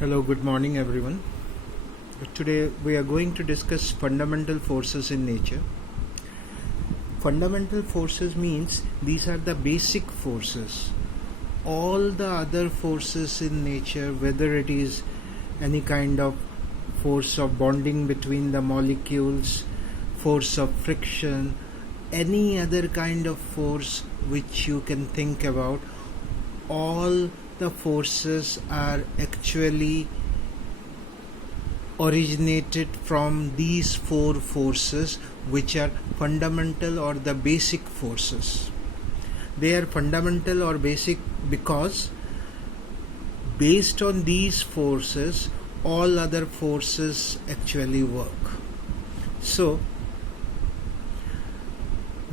Hello, good morning everyone. Today we are going to discuss fundamental forces in nature. Fundamental forces means these are the basic forces. All the other forces in nature, whether it is any kind of force of bonding between the molecules, force of friction, any other kind of force which you can think about, all the forces are actually originated from these four forces, which are fundamental or the basic forces. They are fundamental or basic because based on these forces all other forces actually work. So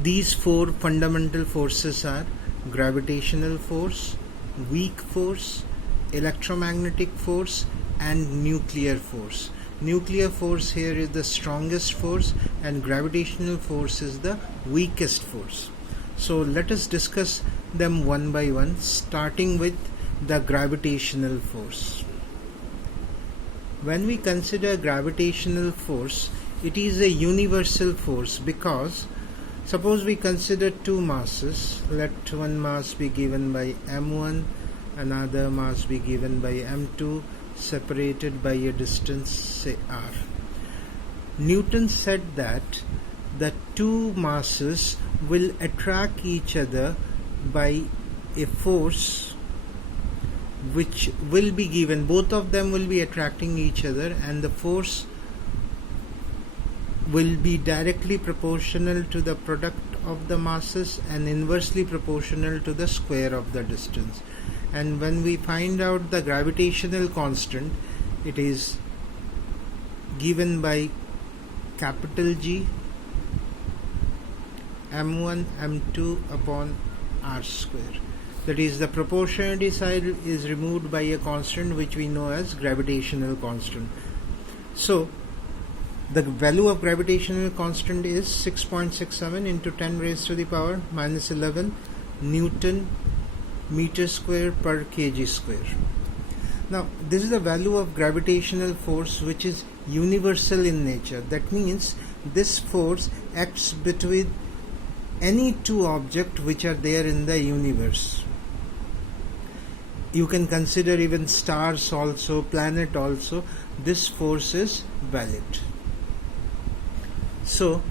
these four fundamental forces are gravitational force, weak force, electromagnetic force, and nuclear force. Nuclear force here is the strongest force and gravitational force is the weakest force. So let us discuss them one by one, starting with the gravitational force. When we consider gravitational force, it is a universal force because suppose we consider two masses. Let one mass be given by m1, another mass be given by m2, separated by a distance say r. Newton said that the two masses will attract each other by a force which will be given, both of them will be attracting each other, and the force will be directly proportional to the product of the masses and inversely proportional to the square of the distance. And when we find out the gravitational constant, it is given by capital G m1 m2 upon r square. That is, the proportionality side is removed by a constant which we know as gravitational constant. So the value of gravitational constant is 6.67 into 10 raised to the power minus 11 Newton meter square per kg square. Now this is the value of gravitational force which is universal in nature. That means this force acts between any two objects which are there in the universe. You can consider even stars also, planet also. This force is valid. So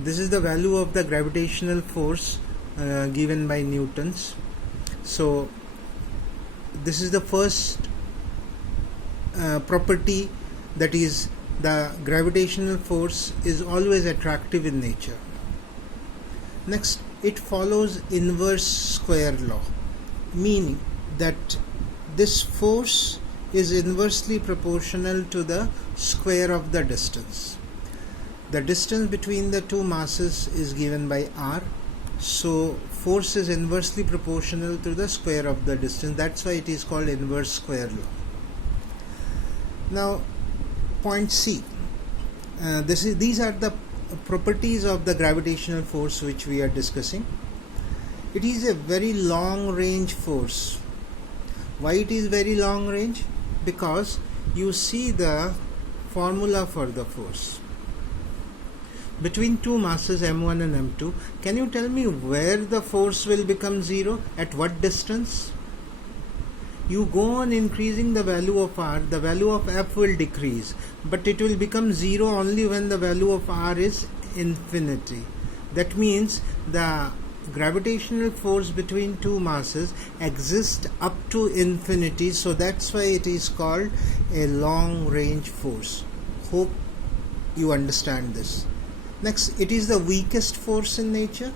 this is the value of the gravitational force given by Newton's. So this is the first property, that is, the gravitational force is always attractive in nature. Next, it follows inverse square law, meaning that this force is inversely proportional to the square of the distance. The distance between the two masses is given by r, so force is inversely proportional to the square of the distance. That's why it is called inverse square law. Now point C. These are the properties of the gravitational force which we are discussing. It is a very long range force. Why it is very long range? Because you see the formula for the force. Between two masses m1 and m2, can you tell me where the force will become zero? At what distance? You go on increasing the value of r, the value of f will decrease, but it will become zero only when the value of r is infinity. That means the gravitational force between two masses exists up to infinity, so that's why it is called a long range force. Hope you understand this. Next, it is the weakest force in nature,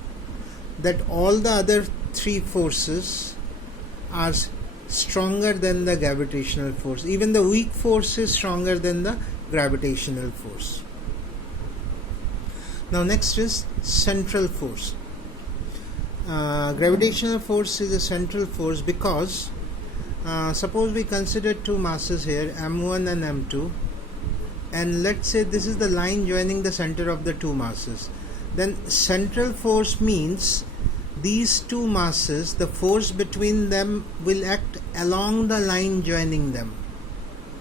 that all the other three forces are stronger than the gravitational force. Even the weak force is stronger than the gravitational force. Now next is central force. Gravitational force is a central force because suppose we consider two masses here, m1 and m2, and let's say this is the line joining the center of the two masses. Then central force means these two masses, the force between them will act along the line joining them.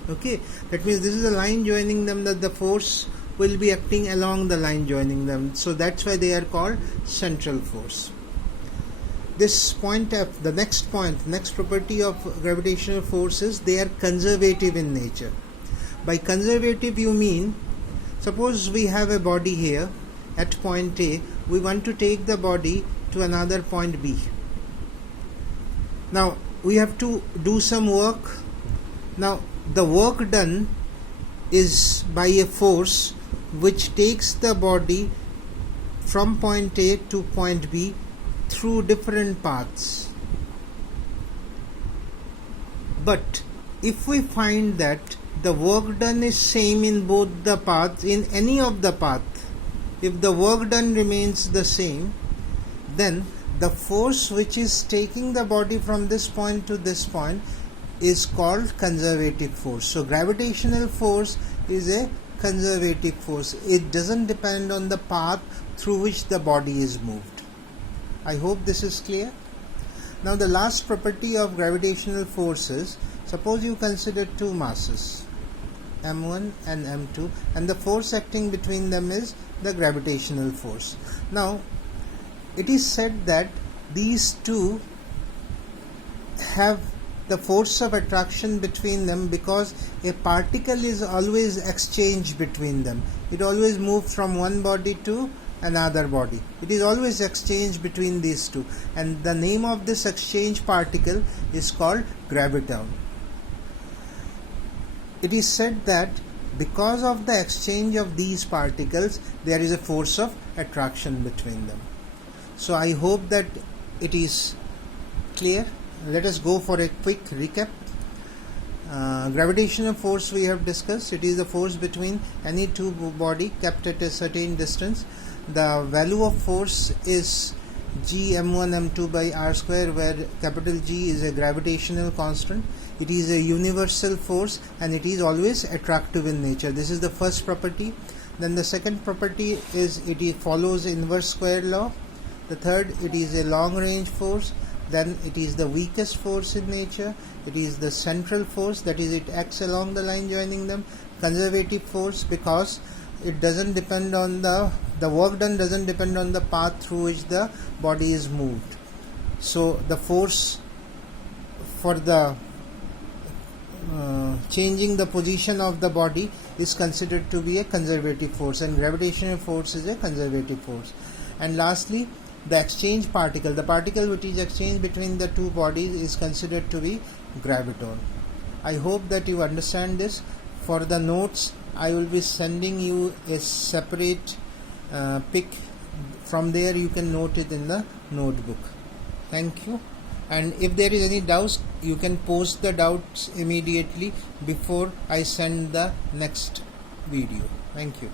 Okay, that means this is the line joining them, that the force will be acting along the line joining them. So that's why they are called central force. This point F, the next property of gravitational force is they are conservative in nature. By conservative you mean, suppose we have a body here at point A, we want to take the body to another point B. Now we have to do some work. Now the work done is by a force which takes the body from point A to point B through different paths. But if we find that the work done is same in both the paths, in any of the path, if the work done remains the same, then the force which is taking the body from this point to this point is called conservative force. So gravitational force is a conservative force. It doesn't depend on the path through which the body is moved. I hope this is clear. Now the last property of gravitational force is, suppose you consider two masses, m1 and m2, and the force acting between them is the gravitational force. Now it is said that these two have the force of attraction between them because a particle is always exchanged between them. It always moves from one body to another body. It is always exchanged between these two, and the name of this exchange particle is called graviton. It is said that because of the exchange of these particles, there is a force of attraction between them. So I hope that it is clear. Let us go for a quick recap. Gravitational force we have discussed. It is the force between any two body kept at a certain distance. The value of force is g m1 m2 by r square, where capital G is a gravitational constant. It is a universal force and it is always attractive in nature. This is the first property. Then the second property is it follows inverse square law. The third, it is a long range force. Then it is the weakest force in nature. It is the central force, that is it acts along the line joining them. Conservative force because it doesn't depend on the work done doesn't depend on the path through which the body is moved. So the force for the changing the position of the body is considered to be a conservative force, and gravitational force is a conservative force. And lastly, the exchange particle, the particle which is exchanged between the two bodies, is considered to be graviton. I hope that you understand this. For the notes, I will be sending you a separate pic. From there you can note it in the notebook. Thank you. And if there is any doubts, you can post the doubts immediately before I send the next video. Thank you.